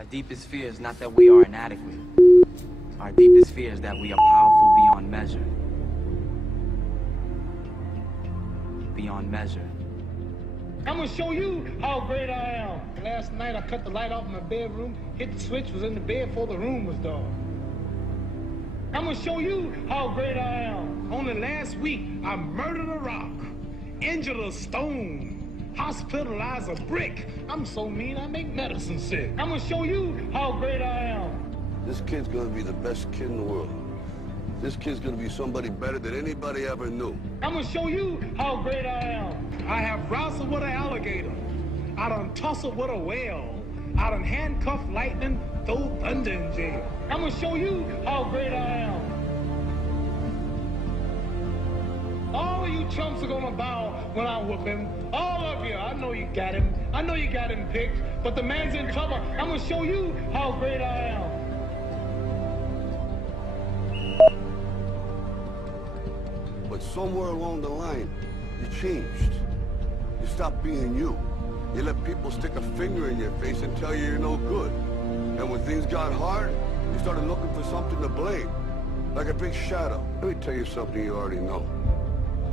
Our deepest fear is not that we are inadequate. Our deepest fear is that we are powerful beyond measure. Beyond measure. I'm gonna show you how great I am. Last night I cut the light off in my bedroom, hit the switch, was in the bed before the room was dark. I'm gonna show you how great I am. Only last week I murdered a rock, injured a stone, hospitalized a brick. I'm so mean I make medicine sick. I'm gonna show you how great I am. This kid's gonna be the best kid in the world. This kid's gonna be somebody better than anybody ever knew. I'm gonna show you how great I am. I have wrestled with an alligator. I done tussled with a whale. I done handcuffed lightning, throw thunder in jail. I'm gonna show you how great I am. All of you chumps are gonna bow when I whoop him. All of you. I know you got him. I know you got him picked, but the man's in trouble. I'm gonna show you how great I am. But somewhere along the line, you changed. You stopped being you. You let people stick a finger in your face and tell you you're no good. And when things got hard, you started looking for something to blame. Like a big shadow. Let me tell you something you already know.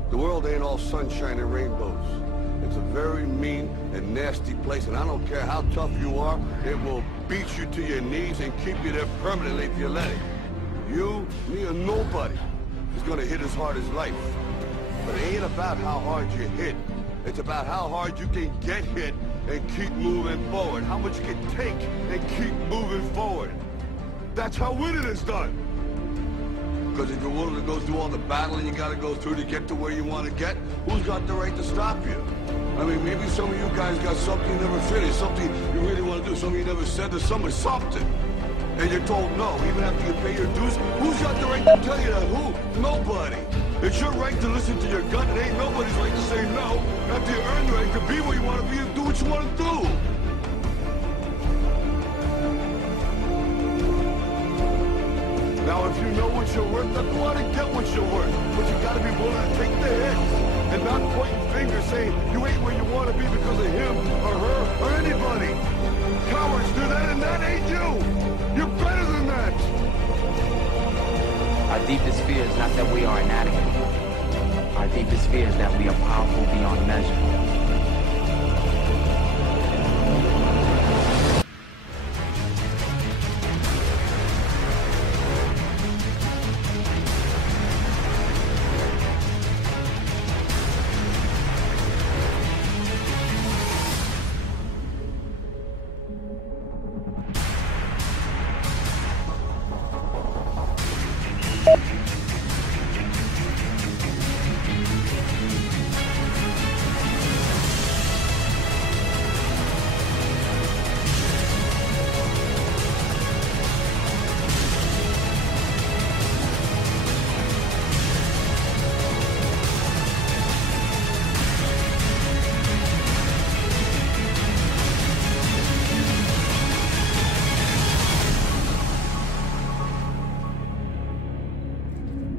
The world ain't all sunshine and rainbows. It's a very mean and nasty place, and I don't care how tough you are, it will beat you to your knees and keep you there permanently if you let it. You, me, or nobody is gonna hit as hard as life. But it ain't about how hard you hit. It's about how hard you can get hit and keep moving forward. How much you can take and keep moving forward. That's how winning is done. Because if you're willing to go through all the battling you gotta go through to get to where you want to get, who's got the right to stop you? I mean, maybe some of you guys got something you never finished, something you really want to do, something you never said to somebody, something. And you're told no, even after you pay your dues. Who's got the right to tell you that? Who? Nobody. It's your right to listen to your gut. It ain't nobody's right to say no after you earn the right to be where you want to be and do what you want to do. Now, if you know what you're worth, then go out and get what you're worth. But you gotta be willing to take the hits and not pointing fingers saying you ain't where you want to be because of him or her or anybody. Cowards do that, and that ain't you. You're better than that. Our deepest fear is not that we are inadequate. Our deepest fear is that we are powerful beyond measure.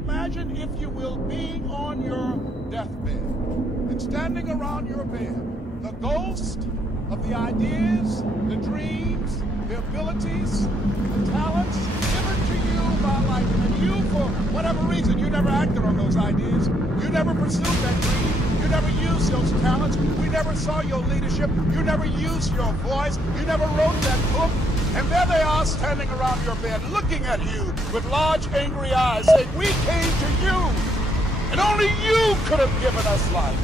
Imagine, if you will, being on your deathbed and standing around your bed, the ghost of the ideas, the dreams, the abilities, the talents given to you by life. And you, for whatever reason, you never acted on those ideas. You never pursued that dream. You never used those talents. We never saw your leadership. You never used your voice. You never wrote that book. And there they are standing around your bed looking at you with large angry eyes saying, we came to you and only you could have given us life.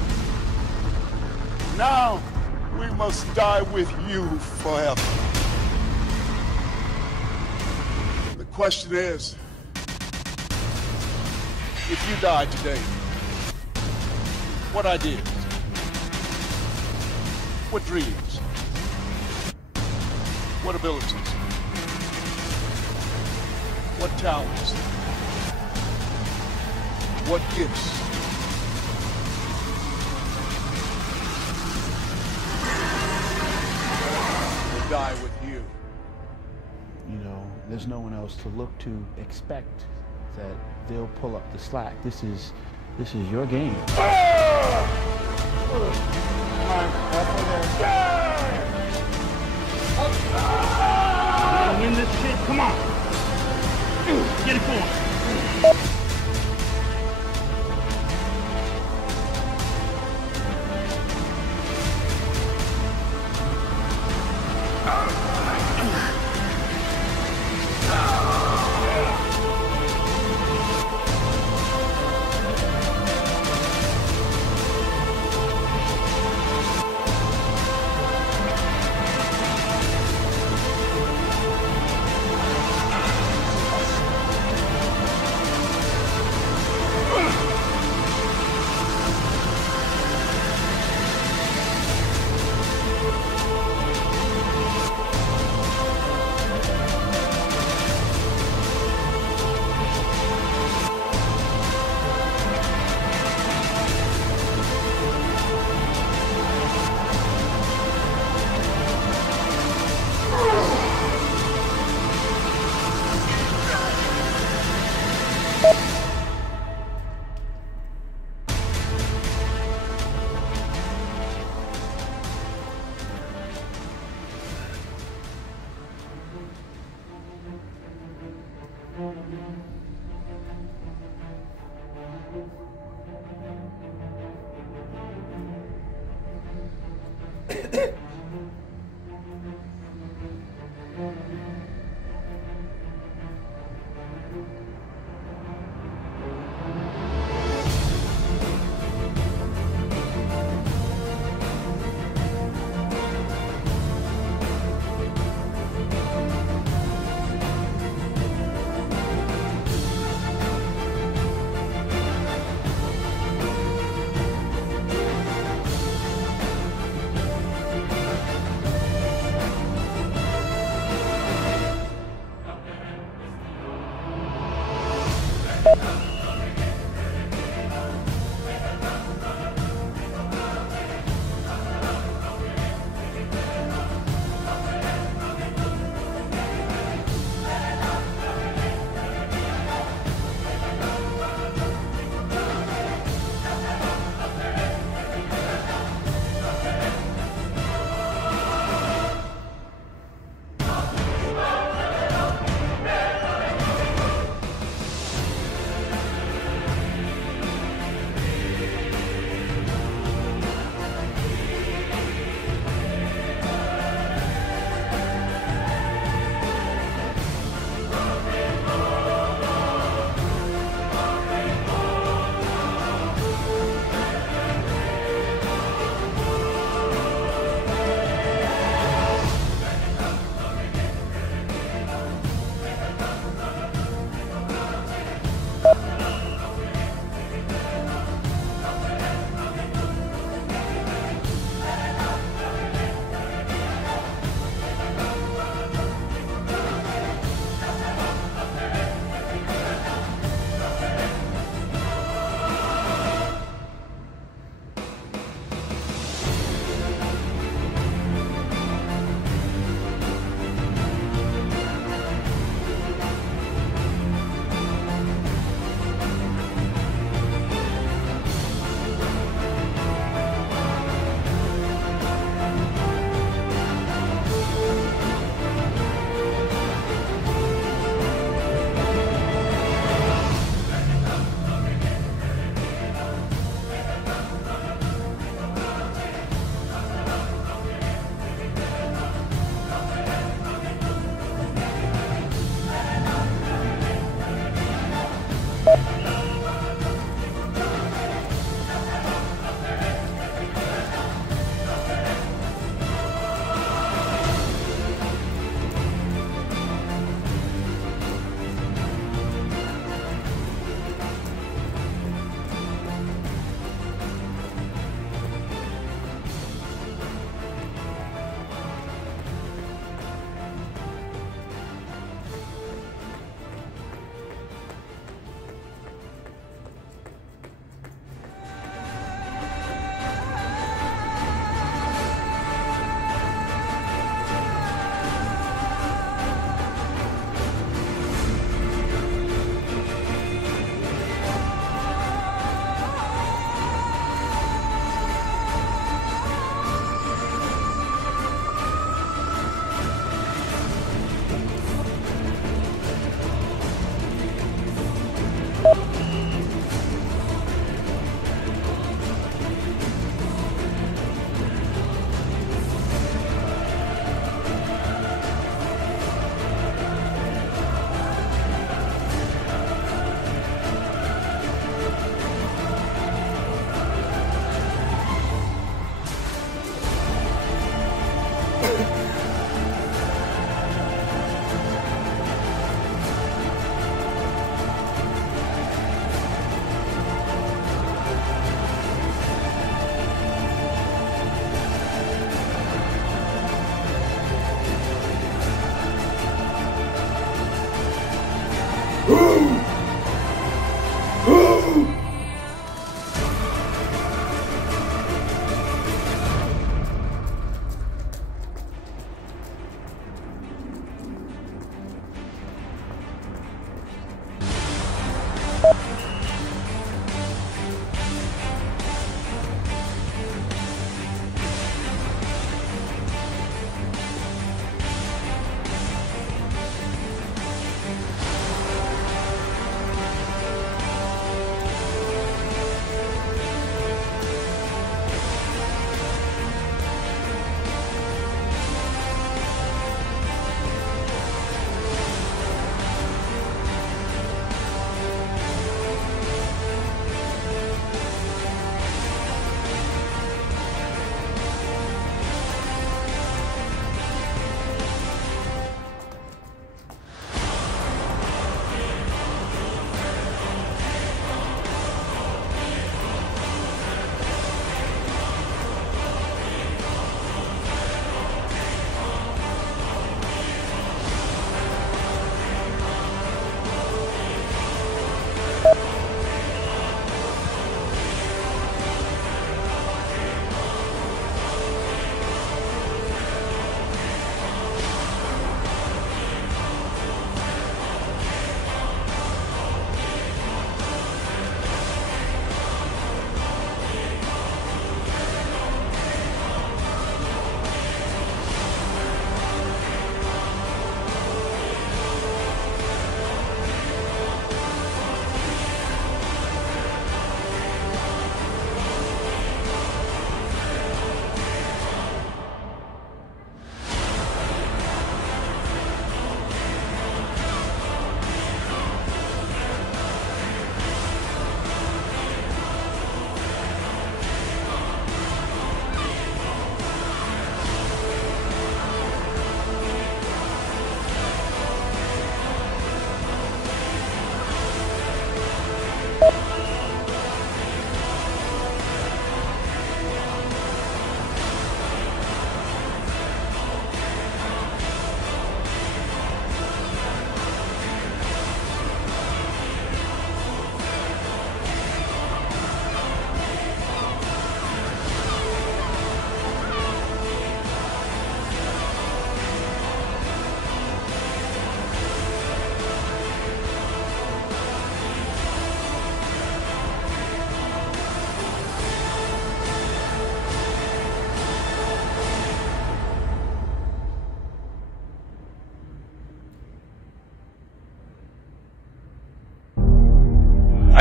Now we must die with you forever. The question is, if you died today, what ideas? What dreams? What abilities? What talents? What gifts? Will die with you. You know, there's no one else to look to. Expect that they'll pull up the slack. This is your game. Come on,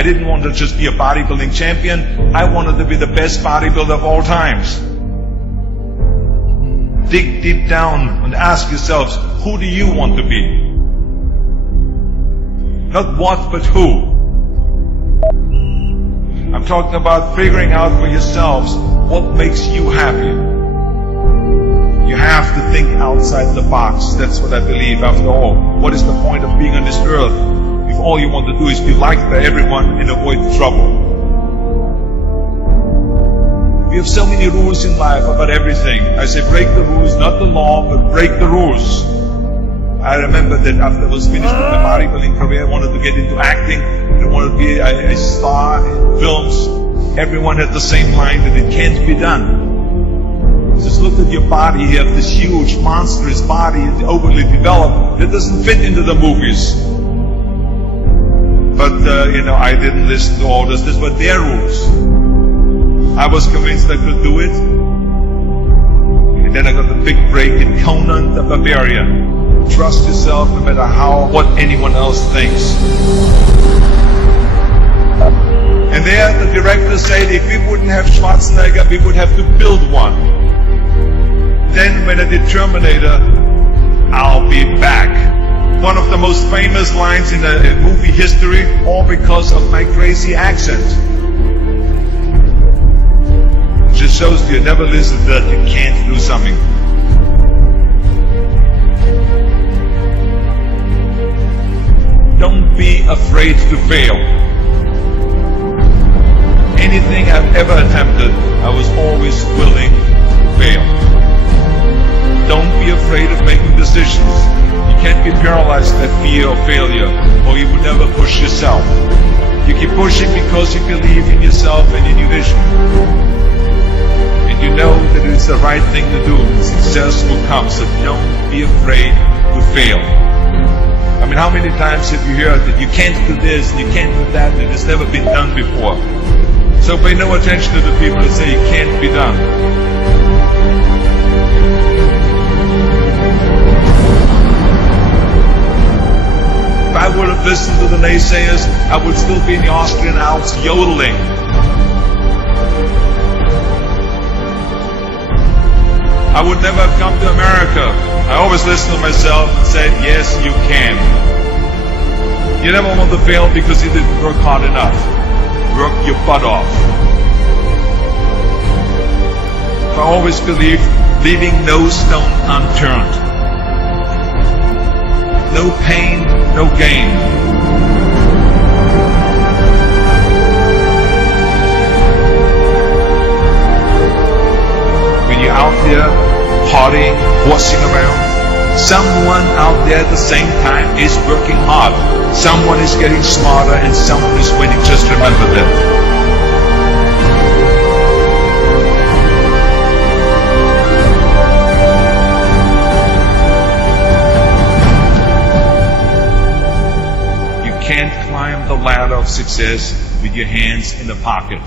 I didn't want to just be a bodybuilding champion. I wanted to be the best bodybuilder of all times. Dig deep down and ask yourselves, who do you want to be? Not what, but who. I'm talking about figuring out for yourselves what makes you happy. You have to think outside the box. That's what I believe. After all, what is the point of being on this earth if all you want to do is be liked by everyone and avoid trouble? We have so many rules in life about everything. I say break the rules, not the law, but break the rules. I remember that after I was finished with my bodybuilding career, I wanted to get into acting. I wanted to be a star in films. Everyone had the same line that it can't be done. Just look at your body. You have this huge, monstrous body, overly developed, that doesn't fit into the movies. But, I didn't listen to all this. These were their rules. I was convinced I could do it. And then I got the big break in Conan the Barbarian. Trust yourself no matter what anyone else thinks. And there the director said if we wouldn't have Schwarzenegger, we would have to build one. Then when I did Terminator, I'll be back. One of the most famous lines in movie history, all because of my crazy accent. It just shows you never listen to that you can't do something. Don't be afraid to fail. Anything I've ever attempted, I was always willing to fail. Don't be afraid of making decisions. You can't be paralyzed by fear of failure, or you will never push yourself. You keep pushing because you believe in yourself and in your vision. And you know that it's the right thing to do. Success will come, so don't be afraid to fail. I mean, how many times have you heard that you can't do this, and you can't do that, and it's never been done before? So pay no attention to the people that say it can't be done. If I would have listened to the naysayers, I would still be in the Austrian Alps yodeling. I would never have come to America. I always listened to myself and said, yes, you can. You never want to fail because you didn't work hard enough. Work your butt off. I always believed leaving no stone unturned. No pain, no gain. When you're out there partying, horsing around, someone out there at the same time is working hard. Someone is getting smarter and someone is winning. Just remember that. You can't climb the ladder of success with your hands in the pocket.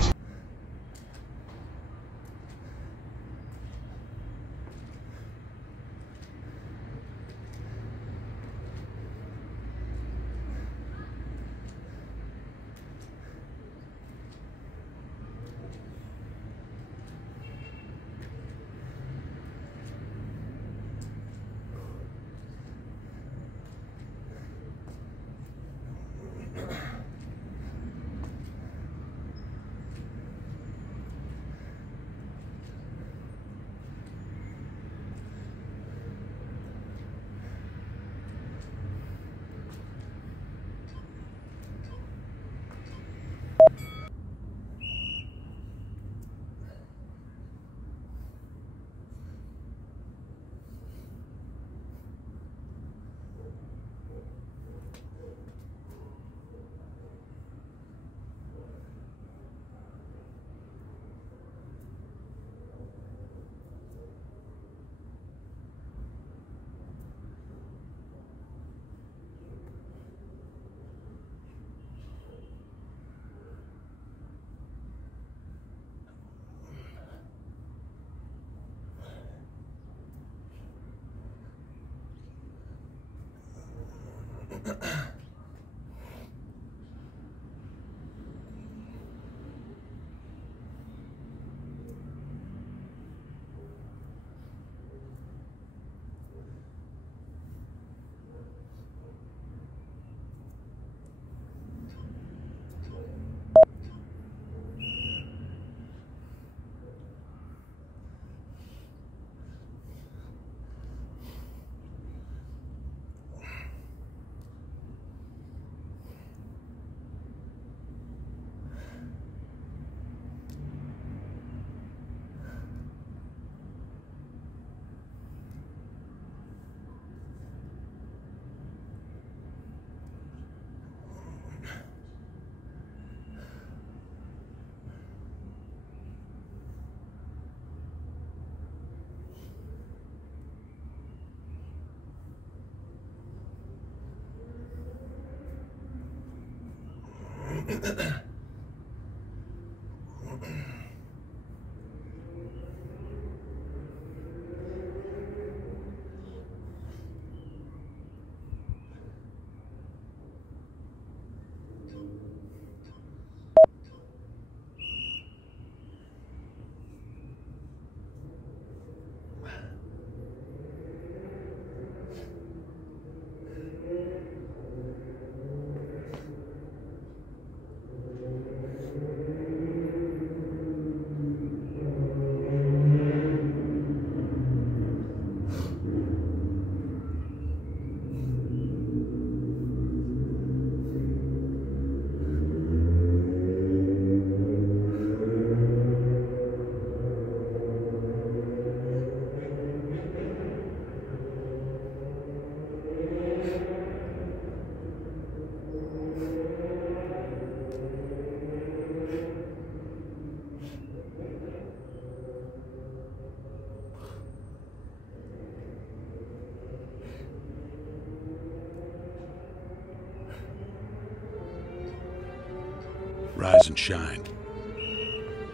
Rise and shine.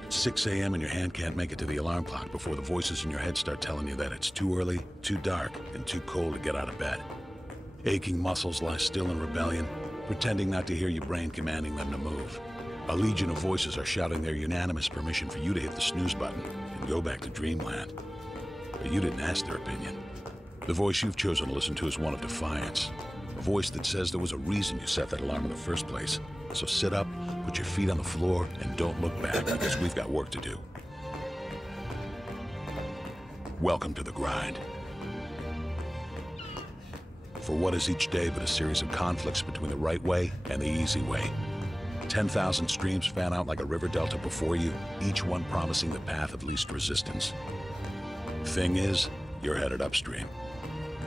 It's 6 a.m. and your hand can't make it to the alarm clock before the voices in your head start telling you that it's too early, too dark, and too cold to get out of bed. Aching muscles lie still in rebellion, pretending not to hear your brain commanding them to move. A legion of voices are shouting their unanimous permission for you to hit the snooze button and go back to dreamland. But you didn't ask their opinion. The voice you've chosen to listen to is one of defiance. A voice that says there was a reason you set that alarm in the first place. So sit up, put your feet on the floor, and don't look back, because we've got work to do. Welcome to the grind. For what is each day but a series of conflicts between the right way and the easy way? 10,000 streams fan out like a river delta before you, each one promising the path of least resistance. Thing is, you're headed upstream.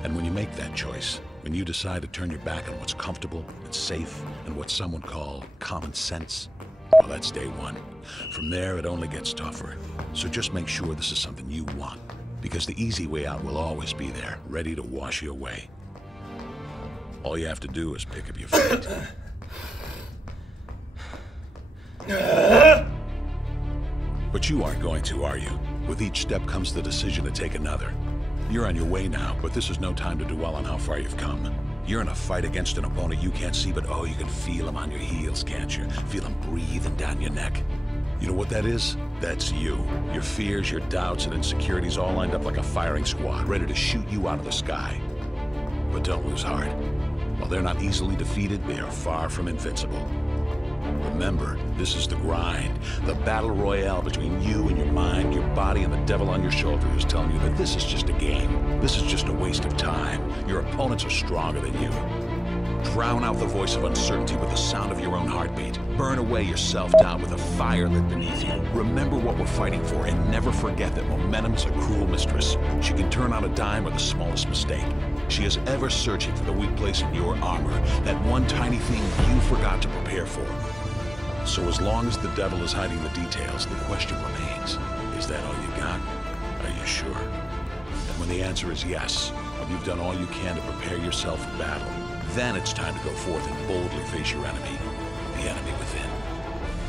And when you make that choice, when you decide to turn your back on what's comfortable and safe and what some would call common sense, well, that's day one. From there, it only gets tougher. So just make sure this is something you want, because the easy way out will always be there, ready to wash you away. All you have to do is pick up your feet. But you aren't going to, are you? With each step comes the decision to take another. You're on your way now, but this is no time to dwell on how far you've come. You're in a fight against an opponent you can't see, but oh, you can feel him on your heels, can't you? Feel him breathing down your neck. You know what that is? That's you. Your fears, your doubts, and insecurities all lined up like a firing squad, ready to shoot you out of the sky. But don't lose heart. While they're not easily defeated, they are far from invincible. Remember, this is the grind, the battle royale between you and your mind, your body, and the devil on your shoulder who's telling you that this is just a game. This is just a waste of time. Your opponents are stronger than you. Drown out the voice of uncertainty with the sound of your own heartbeat. Burn away your self-doubt with a fire lit beneath you. Remember what we're fighting for, and never forget that momentum is a cruel mistress. She can turn on a dime with the smallest mistake. She is ever searching for the weak place in your armor, that one tiny thing you forgot to prepare for. So as long as the devil is hiding the details, the question remains, is that all you got? Are you sure? And when the answer is yes, when you've done all you can to prepare yourself for battle, then it's time to go forth and boldly face your enemy, the enemy within.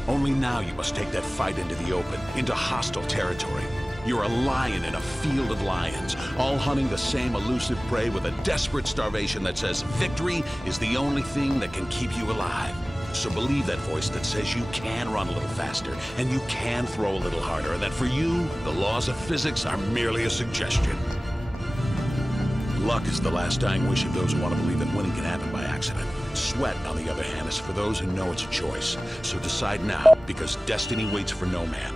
Only now you must take that fight into the open, into hostile territory. You're a lion in a field of lions, all hunting the same elusive prey with a desperate starvation that says victory is the only thing that can keep you alive. So believe that voice that says you can run a little faster, and you can throw a little harder, and that for you, the laws of physics are merely a suggestion. Luck is the last dying wish of those who want to believe that winning can happen by accident. Sweat, on the other hand, is for those who know it's a choice. So decide now, because destiny waits for no man.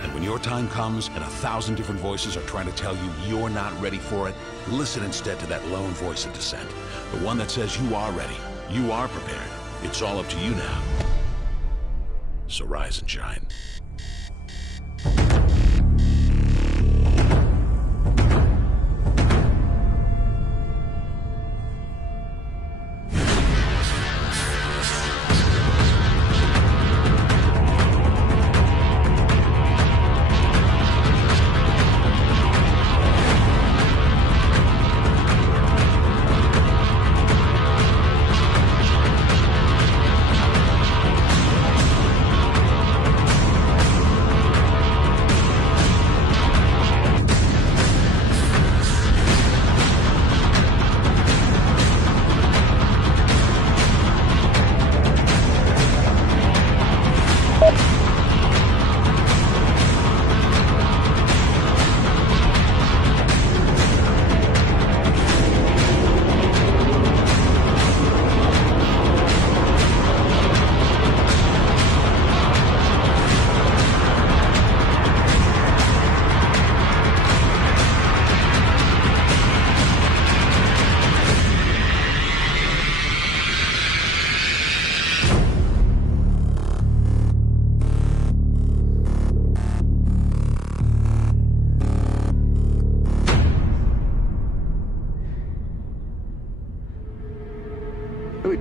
And when your time comes and 1,000 different voices are trying to tell you you're not ready for it, listen instead to that lone voice of dissent. The one that says you are ready, you are prepared. It's all up to you now. So rise and shine.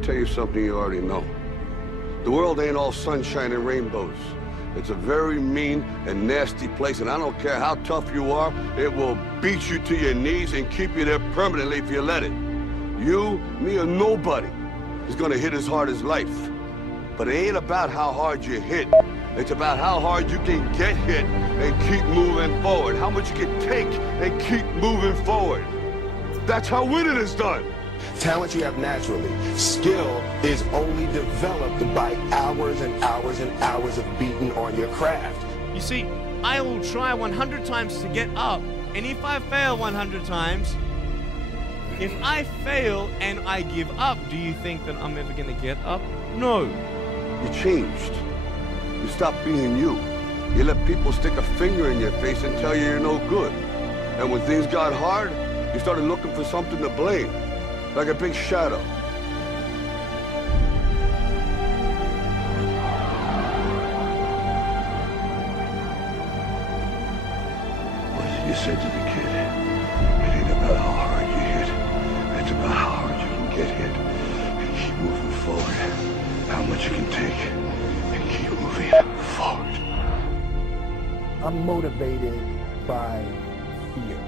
tell you something you already know. The world ain't all sunshine and rainbows. It's a very mean and nasty place, and I don't care how tough you are, it will beat you to your knees and keep you there permanently if you let it. You, me, or nobody is gonna hit as hard as life. But it ain't about how hard you hit. It's about how hard you can get hit and keep moving forward. How much you can take and keep moving forward. That's how winning is done. Talent you have naturally. Skill is only developed by hours and hours and hours of beating on your craft. You see, I will try 100 times to get up, and if I fail 100 times, if I fail and I give up, do you think that I'm ever going to get up? No. You changed. You stopped being you. You let people stick a finger in your face and tell you you're no good. And when things got hard, you started looking for something to blame. Like a big shadow. What did you say to the kid? It ain't about how hard you hit. It's about how hard you can get hit and keep moving forward. How much you can take and keep moving forward. I'm motivated by fear.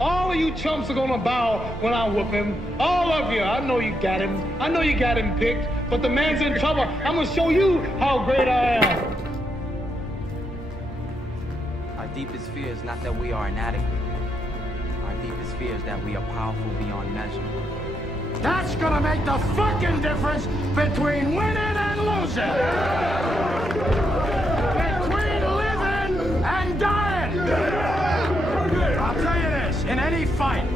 All of you chumps are gonna bow when I whoop him. All of you. I know you got him. I know you got him picked. But the man's in trouble. I'm gonna show you how great I am. Our deepest fear is not that we are inadequate. Our deepest fear is that we are powerful beyond measure. That's gonna make the fucking difference between winning and losing. Between living and dying. I'll tell you this, in any fight,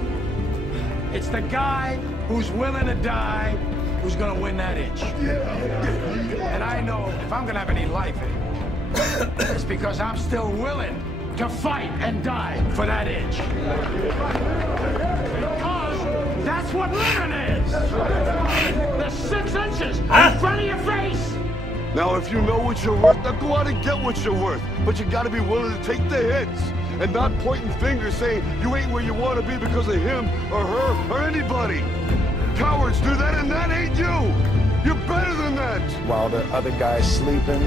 it's the guy who's willing to die who's gonna win that inch. And I know if I'm gonna have any life in it, it's because I'm still willing to fight and die for that inch. Because that's what living is. The 6 inches in front of your face. Now, if you know what you're worth, now go out and get what you're worth. But you gotta be willing to take the hits and not pointing fingers saying you ain't where you want to be because of him or her or anybody. Cowards do that, and that ain't you. You're better than that. While the other guy's sleeping,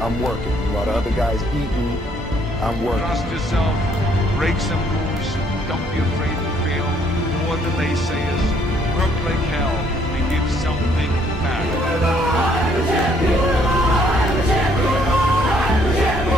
I'm working. While the other guy's eating, I'm working. Trust yourself, break some rules, don't be afraid to fail. More than naysayers, work like hell, and give something back. I'm a champion! I'm a champion! I'm a champion!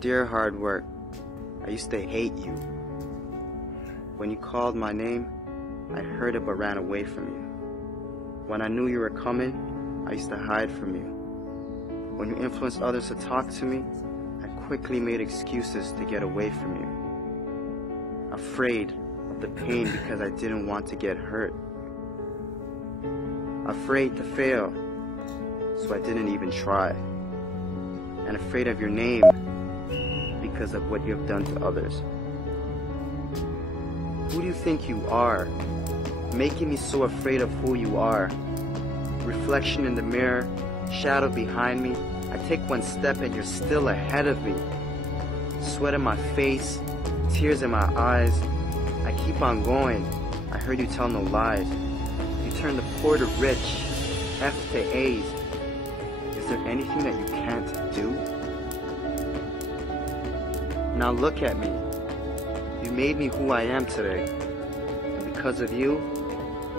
Dear Hard Work, I used to hate you. When you called my name, I heard it but ran away from you. When I knew you were coming, I used to hide from you. When you influenced others to talk to me, I quickly made excuses to get away from you. Afraid of the pain because I didn't want to get hurt. Afraid to fail, so I didn't even try. And afraid of your name because of what you have done to others. Who do you think you are? Making me so afraid of who you are. Reflection in the mirror, shadow behind me. I take one step and you're still ahead of me. Sweat in my face, tears in my eyes. I keep on going. I heard you tell no lies. You turn the poor to rich, F to A's. Is there anything that you can't do? Now look at me. You made me who I am today. And because of you,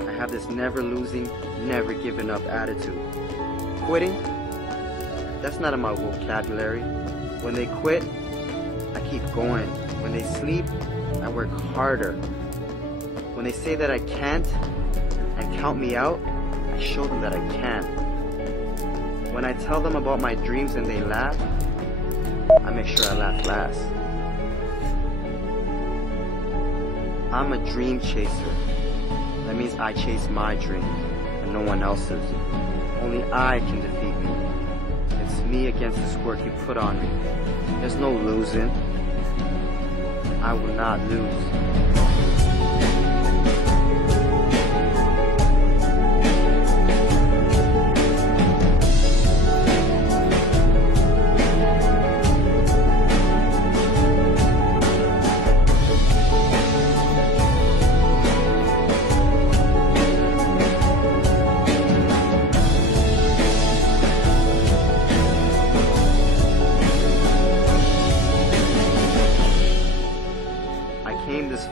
I have this never losing, never giving up attitude. Quitting? That's not in my vocabulary. When they quit, I keep going. When they sleep, I work harder. When they say that I can't and count me out, I show them that I can. When I tell them about my dreams and they laugh, I make sure I laugh last. I'm a dream chaser. That means I chase my dream and no one else's. Only I can defeat me. It's me against this work you put on me. There's no losing. I will not lose.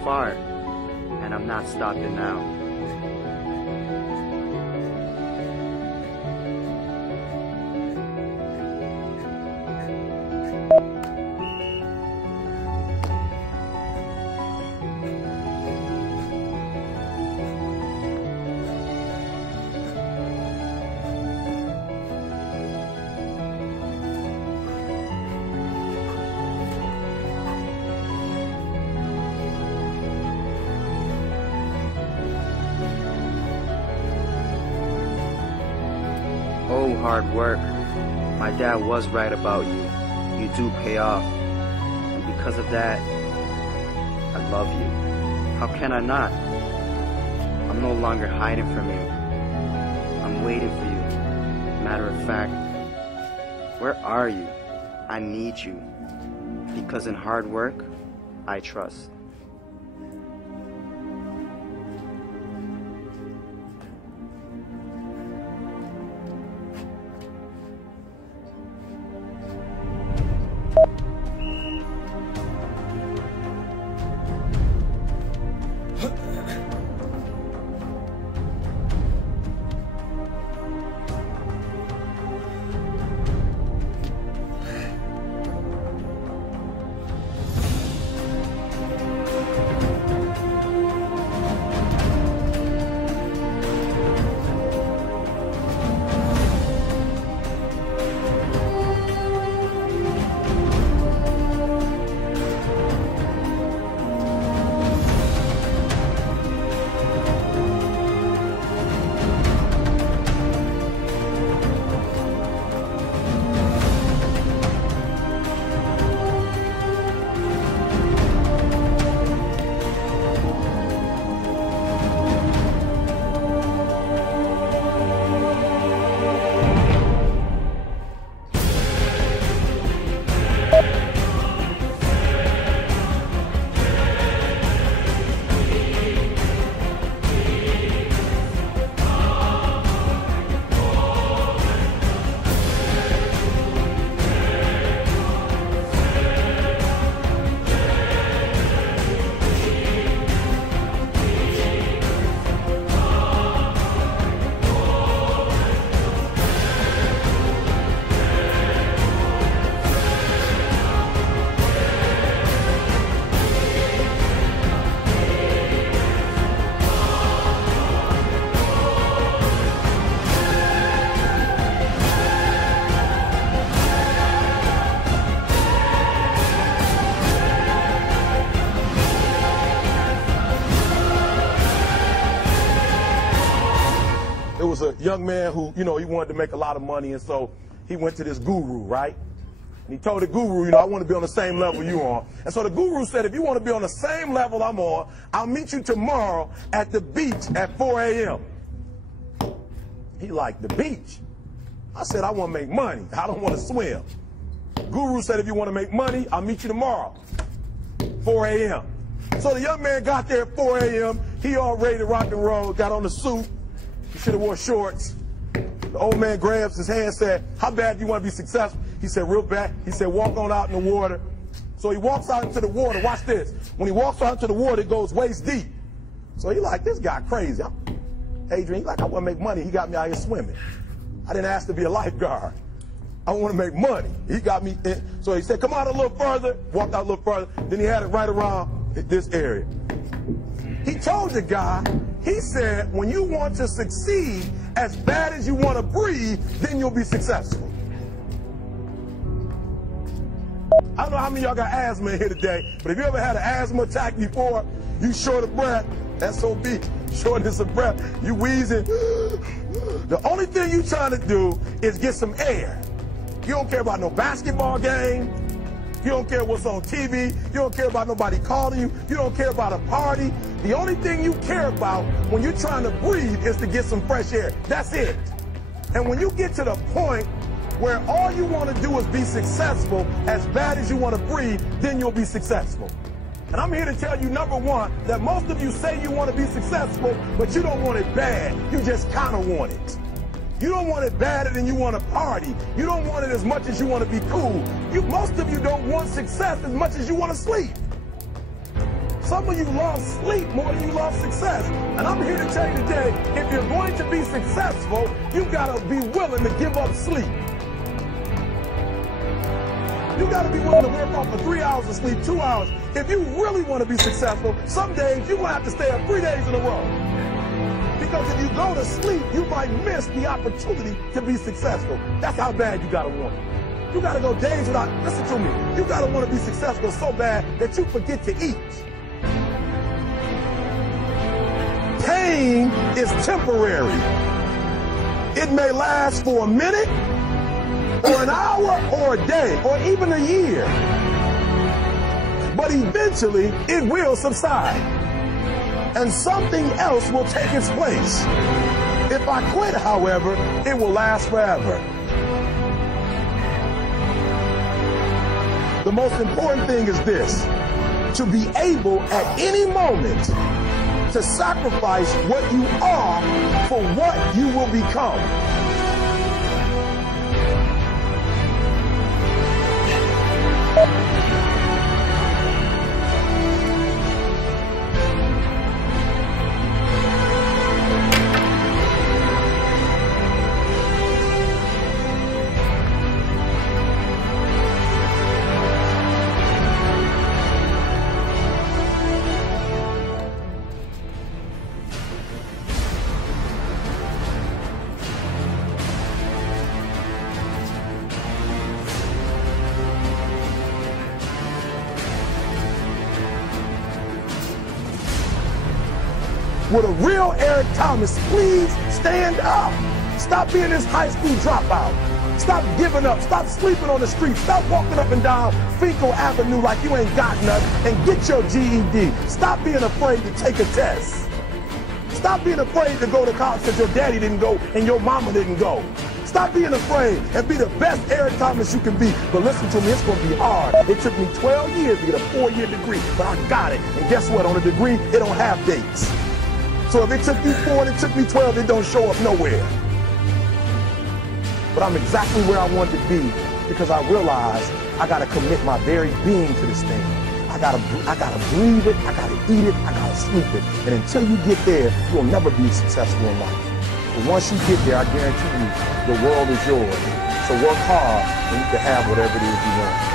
Far, and I'm not stopping now. Oh, hard work. My dad was right about you. You do pay off. And because of that, I love you. How can I not? I'm no longer hiding from you. I'm waiting for you. Matter of fact, where are you? I need you. Because in hard work, I trust. a young man who, you know, he wanted to make a lot of money, and so he went to this guru, right? And he told the guru, you know, I want to be on the same level you on. And so the guru said, if you want to be on the same level I'm on, I'll meet you tomorrow at the beach at 4 a.m. He liked the beach. I said, I want to make money. I don't want to swim. Guru said, if you want to make money, I'll meet you tomorrow, 4 a.m. So the young man got there at 4 a.m. He all ready to rock and roll, got on the suit. He should have wore shorts. The old man grabs his hand and said, how bad do you want to be successful? He said, real bad. He said, walk on out in the water. So he walks out into the water. Watch this. When he walks out into the water, it goes waist deep. So he like, this guy crazy. Adrian, he like, I want to make money. He got me out here swimming. I didn't ask to be a lifeguard. I want to make money. He got me in. So he said, come out a little further. Walked out a little further. Then he had it right around this area. He told the guy, he said, when you want to succeed as bad as you want to breathe, then you'll be successful. I don't know how many of y'all got asthma in here today, but if you ever had an asthma attack before, you short of breath, SOB, shortness of breath, you wheezing. The only thing you trying to do is get some air. You don't care about no basketball game. You don't care what's on TV. You don't care about nobody calling you. You don't care about a party. The only thing you care about when you're trying to breathe is to get some fresh air. That's it. And when you get to the point where all you want to do is be successful as bad as you want to breathe, then you'll be successful. And I'm here to tell you, number one, that most of you say you want to be successful, but you don't want it bad. You just kind of want it. You don't want it badder than you want to party. You don't want it as much as you want to be cool. Most of you don't want success as much as you want to sleep. Some of you love sleep more than you love success. And I'm here to tell you today, if you're going to be successful, you got to be willing to give up sleep. You got to be willing to work off for 3 hours of sleep, 2 hours. If you really want to be successful, some days you're going to have to stay up 3 days in a row. Because if you go to sleep, you might miss the opportunity to be successful. That's how bad you got to want it. You got to go days without, listen to me, you got to want to be successful so bad that you forget to eat. Pain is temporary. It may last for a minute, or an hour, or a day, or even a year. But eventually, it will subside. And something else will take its place. If I quit, however, it will last forever. The most important thing is this: to be able at any moment to sacrifice what you are for what you will become. With a real Eric Thomas, please stand up. Stop being this high school dropout. Stop giving up. Stop sleeping on the street. Stop walking up and down Fecal Avenue like you ain't got nothing, and get your GED. Stop being afraid to take a test. Stop being afraid to go to college because your daddy didn't go and your mama didn't go. Stop being afraid and be the best Eric Thomas you can be. But listen to me, it's going to be hard. It took me 12 years to get a 4-year degree, but I got it. And guess what? On a degree, it don't have dates. So if it took you 4 and it took me 12, it don't show up nowhere. But I'm exactly where I want to be because I realize I got to commit my very being to this thing. I gotta breathe it, I gotta eat it, I gotta sleep it. And until you get there, you'll never be successful in life. But once you get there, I guarantee you, the world is yours. So work hard and you can have whatever it is you want.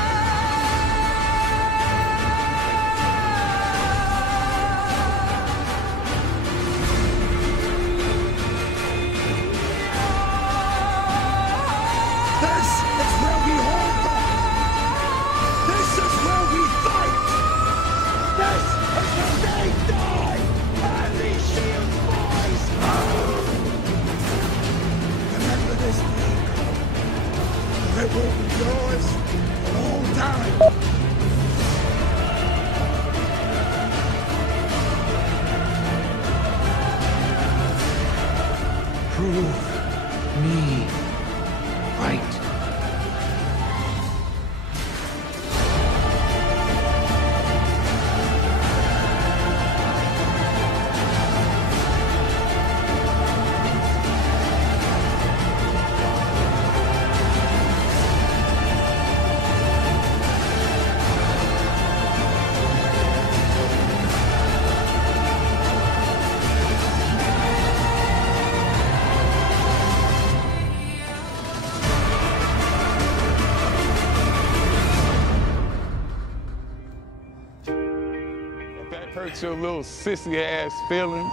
hurts your little sissy-ass feelings,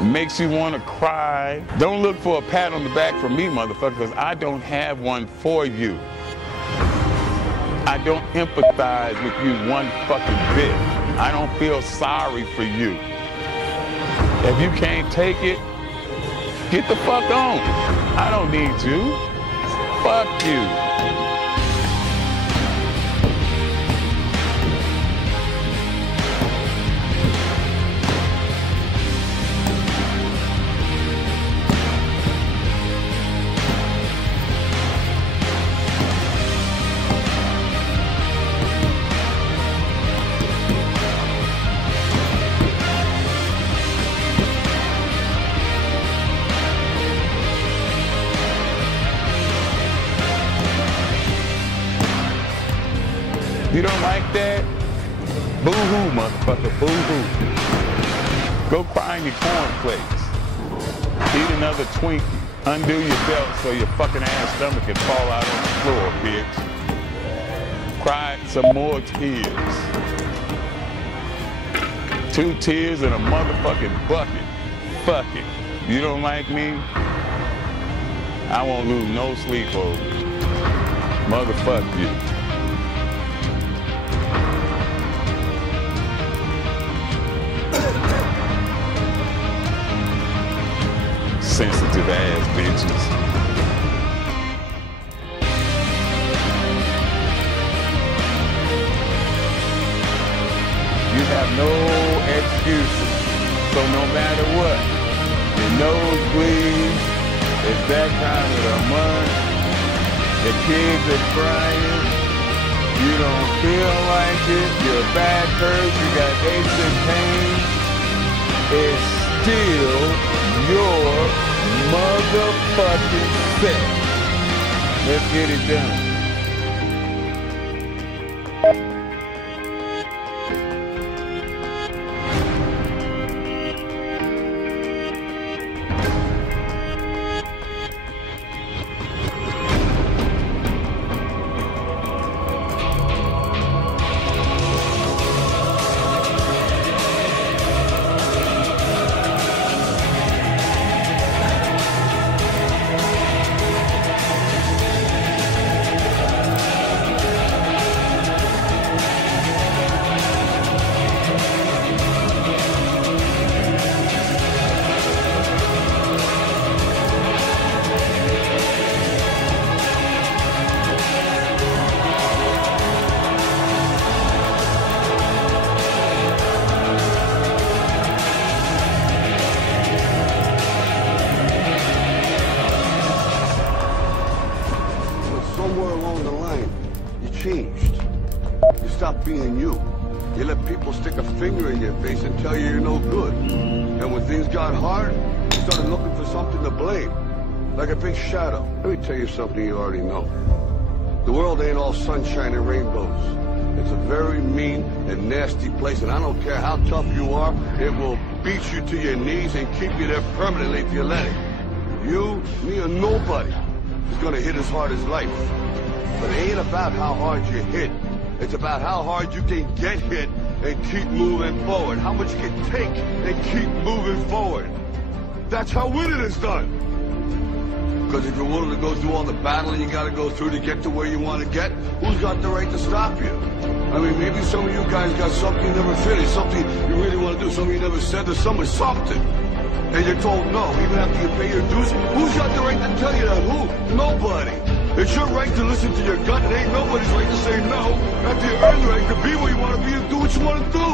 it makes you want to cry, don't look for a pat on the back from me, motherfucker, because I don't have one for you. I don't empathize with you one fucking bit. I don't feel sorry for you. If you can't take it, get the fuck on. I don't need you. Fuck you. You don't like that? Boo-hoo, motherfucker, boo-hoo. Go cry in your cornflakes. Eat another Twinkie. Undo your belt so your fucking ass stomach can fall out on the floor, bitch. Cry some more tears. 2 tears in a motherfucking bucket. Fuck it. You don't like me? I won't lose no sleep over it. Motherfuck you. Sensitive ass bitches. You have no excuses. So no matter what, your nose bleeds, it's that time of the month, the kids are crying, you don't feel like it, your back hurts, you got aches and pains, it's still your motherfucking set. Let's get it done. Being you. You let people stick a finger in your face and tell you you're no good. And when things got hard, you started looking for something to blame. Like a big shadow. Let me tell you something you already know. The world ain't all sunshine and rainbows. It's a very mean and nasty place, and I don't care how tough you are, it will beat you to your knees and keep you there permanently if you let it. You, me, or nobody is gonna hit as hard as life. But it ain't about how hard you hit. It's about how hard you can get hit and keep moving forward. How much you can take and keep moving forward. That's how winning is done. Because if you're willing to go through all the battling you gotta go through to get to where you want to get, who's got the right to stop you? I mean, maybe some of you guys got something you never finished, something you really want to do, something you never said to someone, something. And you're told no, even after you pay your dues. Who's got the right to tell you that? Who? Nobody. It's your right to listen to your gut. It ain't nobody's right to say no. After you earn the right to be where you want to be and do what you want to do.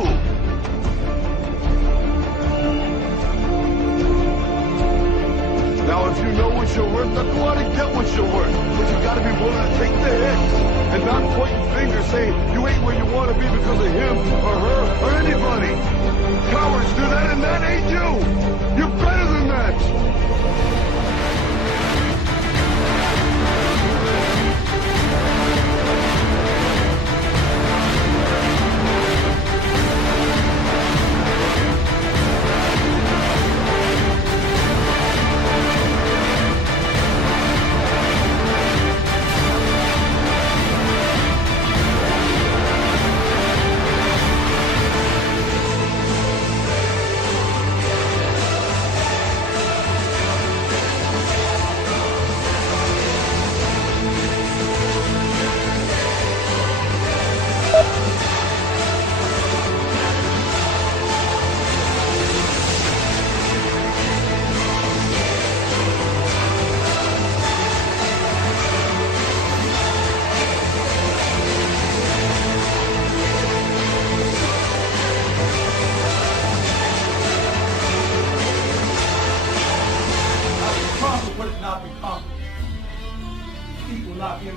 Now, if you know what you're worth, then go out and get what you're worth. But you got to be willing to take the hits and not pointing fingers saying you ain't where you want to be because of him or her or anybody. Cowards do that, and that ain't you. You're better than that.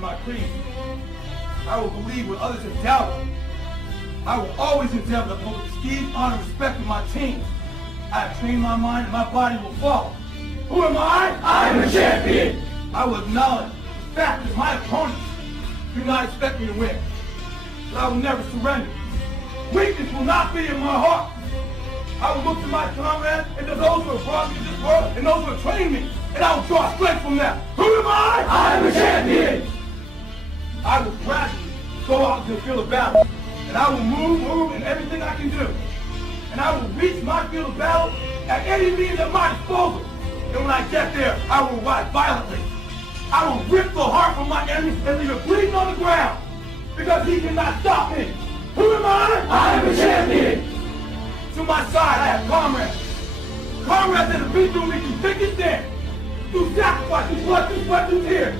my creed. I will believe what others have doubted. I will always endeavor to uphold the prestige, honor, and respect of my team. I have trained my mind and my body will follow. Who am I? I'm a champion! I will acknowledge the fact that my opponents do not expect me to win. But I will never surrender. Weakness will not be in my heart. I will look to my comrades and to those who have brought me to this world and those who have trained me, and I will draw strength from them. Who am I? I'm a champion! I will gradually go out into the field of battle, and I will move in everything I can do. And I will reach my field of battle at any means at my disposal. And when I get there, I will ride violently. I will rip the heart from my enemy and leave it bleeding on the ground, because he cannot stop me. Who am I? I'm a champion! To my side, I have comrades. Comrades that have been through me through thick and thin, through sacrifice, through blood, through sweat, through tears.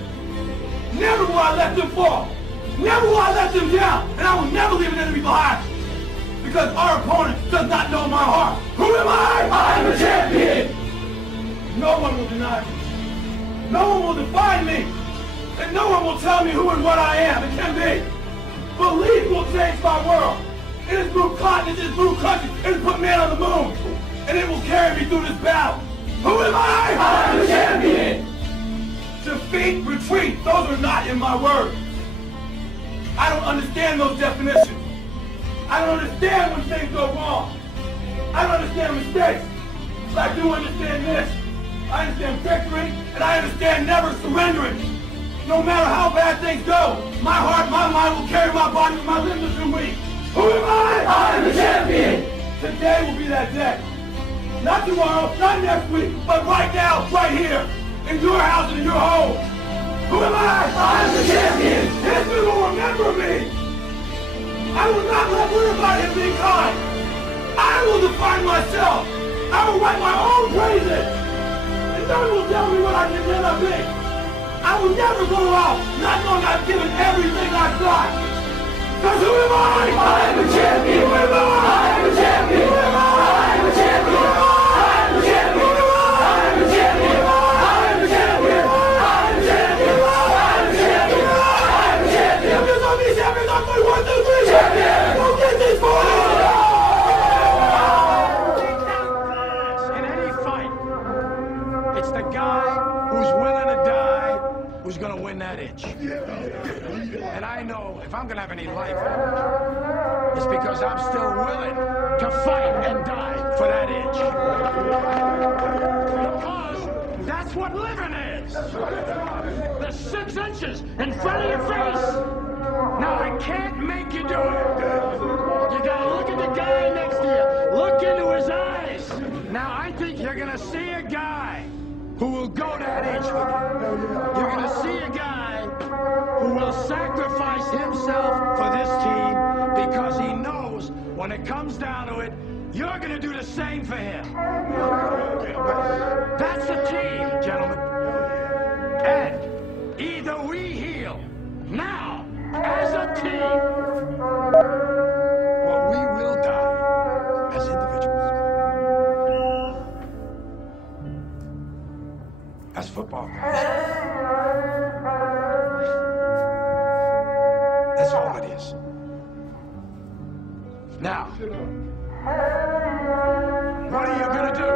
Never will I let them fall. Never will I let them down. And I will never leave an enemy behind. Because our opponent does not know my heart. Who am I? I'm a champion! No one will deny me. No one will define me. And no one will tell me who and what I am. It can be. Belief will change my world. It has moved continents, it has moved countries, it has put man on the moon. And it will carry me through this battle. Who am I? I'm a champion! Defeat, retreat, those are not in my words. I don't understand those definitions. I don't understand when things go wrong. I don't understand mistakes. But I do understand this. I understand victory, and I understand never surrendering. No matter how bad things go, my heart, my mind will carry my body when my limbs are too weak. Who am I? I'm the champion! Today will be that day. Not tomorrow, not next week, but right now, right here, in your house and in your home. Who am I? I'm the champion! History will remember me! I will not let everybody have been kind. I will define myself. I will write my own praises. And no one will tell me what I can never be. I will never go out not knowing I've given everything I've got. Because who am I? I'm a champion. Who am I? I'm a champion. Who am I? I'm a champion. I'm a champion. I'm a champion. I'm a champion. I'm a champion. I'm a champion. I'm a champion. Champions on me, champions on me. 1, 2, 3. Champion. Go get these boys. In any fight, it's the guy who's willing to die who's gonna win that itch. And I know if I'm gonna have any life, it's because I'm still willing to fight and die for that itch. Because that's what living is. The 6 inches in front of your face. Now I can't make you do it. You gotta look at the guy next to you. Look into his eyes. Now I think you're gonna see a guy who will go that inch with you. You're gonna see a guy who will sacrifice himself for this team because he knows when it comes down to it, you're gonna do the same for him. That's a team, gentlemen. And either we heal now as a team, or we will die as individuals. That's football, guys. That's all it is. Now, what are you gonna do?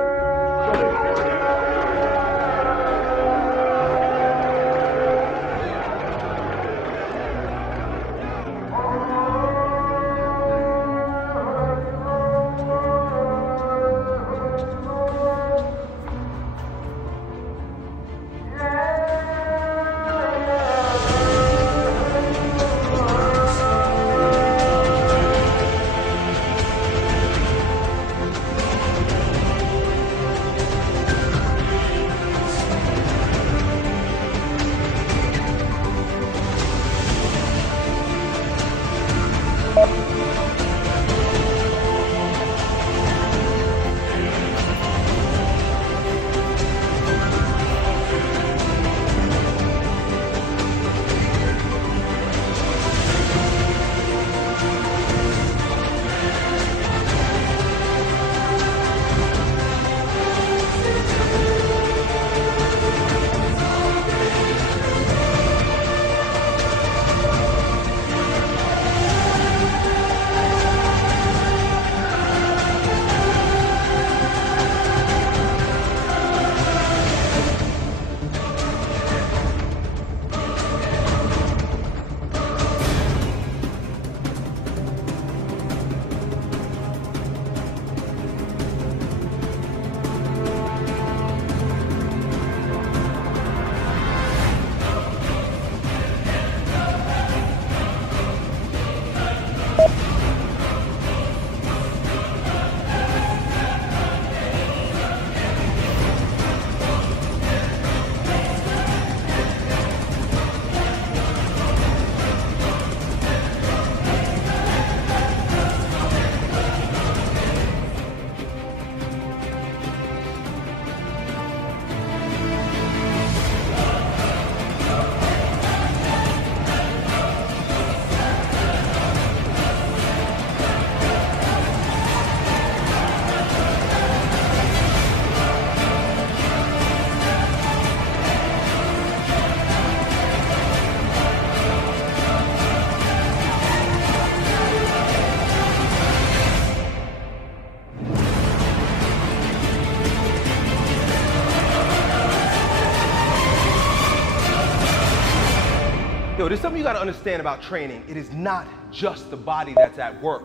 Yo, there's something you gotta understand about training. It is not just the body that's at work.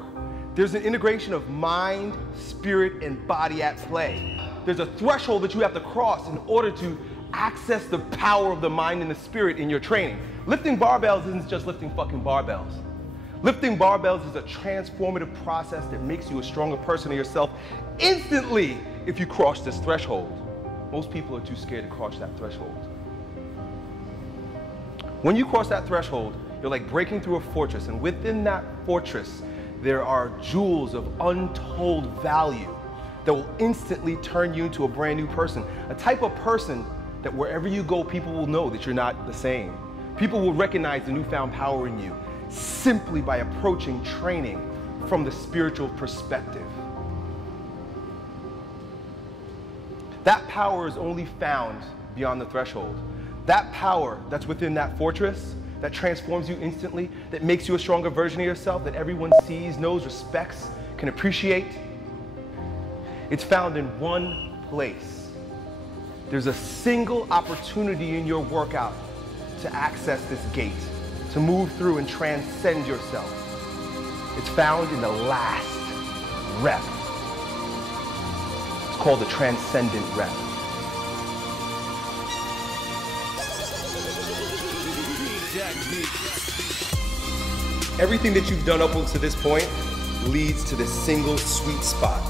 There's an integration of mind, spirit, and body at play. There's a threshold that you have to cross in order to access the power of the mind and the spirit in your training. Lifting barbells isn't just lifting fucking barbells. Lifting barbells is a transformative process that makes you a stronger person of yourself instantly if you cross this threshold. Most people are too scared to cross that threshold. When you cross that threshold, you're like breaking through a fortress, and within that fortress, there are jewels of untold value that will instantly turn you into a brand new person. A type of person that wherever you go, people will know that you're not the same. People will recognize the newfound power in you simply by approaching training from the spiritual perspective. That power is only found beyond the threshold. That power that's within that fortress, that transforms you instantly, that makes you a stronger version of yourself, that everyone sees, knows, respects, can appreciate, it's found in one place. There's a single opportunity in your workout to access this gate, to move through and transcend yourself. It's found in the last rep. It's called the transcendent rep. Everything that you've done up until this point leads to this single sweet spot.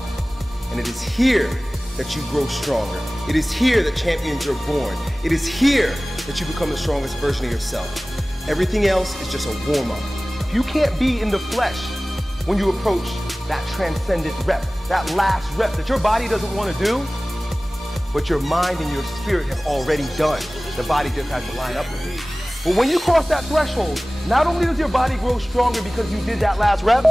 And it is here that you grow stronger. It is here that champions are born. It is here that you become the strongest version of yourself. Everything else is just a warm-up. You can't be in the flesh when you approach that transcendent rep, that last rep that your body doesn't want to do, but your mind and your spirit have already done. The body just has to line up with it. But when you cross that threshold, not only does your body grow stronger because you did that last rep,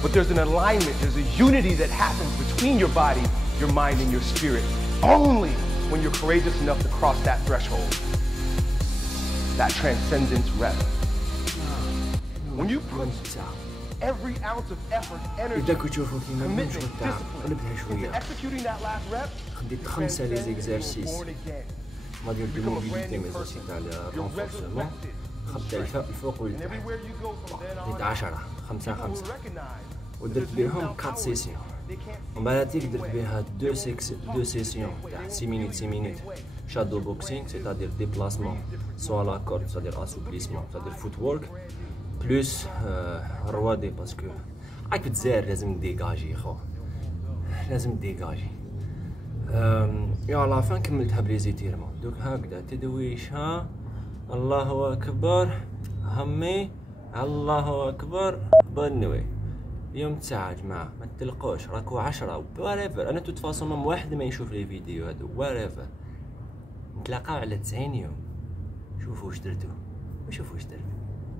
but there's an alignment, there's a unity that happens between your body, your mind, and your spirit, only when you're courageous enough to cross that threshold, that transcendence rep. When you put every ounce of effort, energy, commitment, discipline into executing that last rep, you're born again. غادي ندير موبيليتي ميزوسي تاع الرونفورسمون خدت الفوق والتحت زيد 10 5 5 ودرت بهم 4 سيسيون ومن بعد درت بها 2 سيسيون تاع 6 مينوت 6 مينوت شادو بوكسينغ سيتادير ديبلاسمون سوا لا كورد سيتادير اسوبليسمون سيتادير فوت وورك بلوس روادي باسكو راك في الجزائر لازم ديغاجي خو لازم ديغاجي يا لا فان كملتها بليزيتيرمون دوك هكذا تدويشها الله اكبر همي الله اكبر بنوي اليوم 9 يا جماعه ما تلقوش راكو 10 واريفر انا تتفاصل مع واحد ما يشوف لي فيديو هادو واريفر نتلاقاو على 90 يوم شوفوا واش درتو وشوفوا واش درت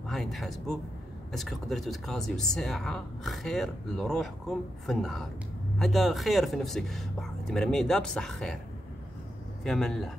وهاي نتحاسبوا اسكو قدرتوا تكازيو ساعه خير لروحكم في النهار هذا خير في نفسك انت مرمي دا بصح خير في امان الله.